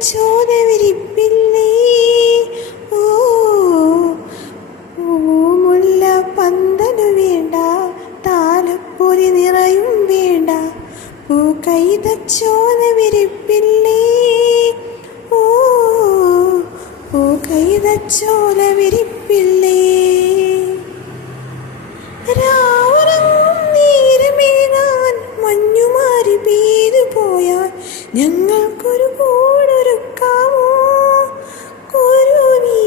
കൈതച്ചോല വിരിപ്പില്ലേ, ഓ മുല്ല പന്തലു വേണ്ട, താലപ്പൊലി നിറയും വേണ്ട, പൂ കൈതച്ചോല വിരിപ്പില്ലേ, ഓ പൂ കൈതച്ചോല വിരിപ്പില്ലേ. രാവുറങ്ങും നീരമേകാൻ മഞ്ഞുമാരി പെയ്തു പോയാൽ ഞങ്ങൾക്കൊരു കൂടൊരുക്കാമോ കുരുവി,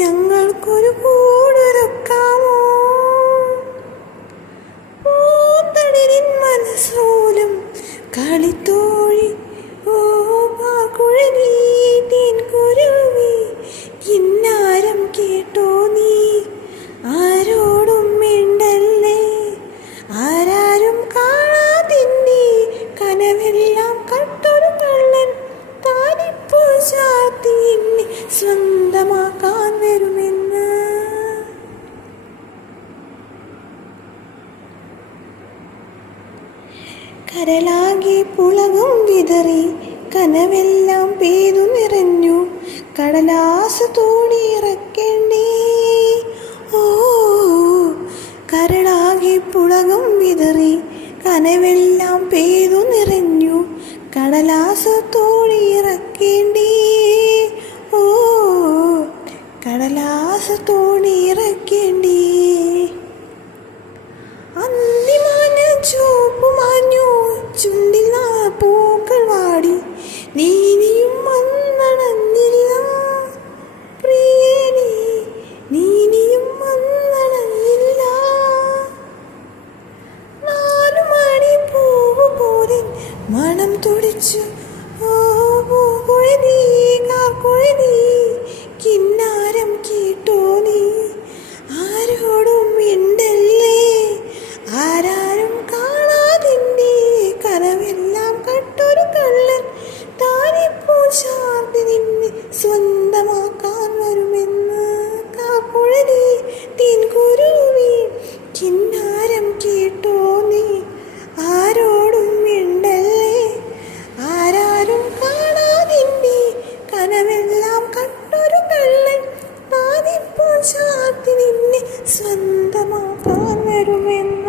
ഞങ്ങൾക്കൊരു കൂടൊരുക്കാമോ. പൂന്തളിരിൻ മനസ്സോലും കളിത്തോഴി, ഓ പാക്കുഴലി തേൻകുരുവി, കിന്നാരം കേട്ടോ നീ, ആരോടും മിണ്ടല്ലേ, ആരാരും കാണാതിന്നെ കനവെല്ലാം കട്ടൊരു കള്ളൻ താലിപ്പൂ ചാർത്തി എന്നെ സ്വന്തമാക്കാൻ വരുമെന്ന്. കരലാകെ പുളകം വിതറി കനവെല്ലാം പെയ്തു നിറഞ്ഞു, കടലാസ് തോണിയിറക്കേണ്ടേ, ഓ കരളാകെ പുളകം വിതറി കനവെല്ലാം പെയ്തു നിറഞ്ഞു, കടലാസ് തോണിയിറക്കേണ്ടേ, ഓ കടലാസ് തോണിയിറക്കേണ്ടേ. അന്തിമാന ചുവപ്പുമാഞ്ഞു ചുണ്ടിൽ പൂക്കൾ വാടി, നീനിയും വന്നണഞ്ഞില്ല പ്രിയനേ, നീനിയും വന്നണഞ്ഞില്ല. 4 മണി പൂവ് പോലെ മണം തുടിച്ചു, ഓ പൂക്കുഴലി കാർക്കുഴലി, കിന്നാരം കേട്ടോ നീ, ആരോടും മിണ്ടല്ലേ, ആരാരും കാണാതിന്റെ കനവെല്ലാം കട്ടൊരു കള്ളൻ താലിപ്പൂ ചാർത്തി നിന്നെ സ്വന്തമാക്കാൻ വരുമെന്ന്. കാക്കുഴലി തേൻകുരുവി, കിന്നാരം കേട്ടോ നീ, ആരോടും മിണ്ടല്ലേ, ആരാരും കാണാതിന്റെ കനവെല്ലാം കട്ടൊരു കള്ളൻ താലിപ്പൂ ചാർത്തി നിന്നെ സ്വന്തമാക്കാൻ വരുമെന്ന്.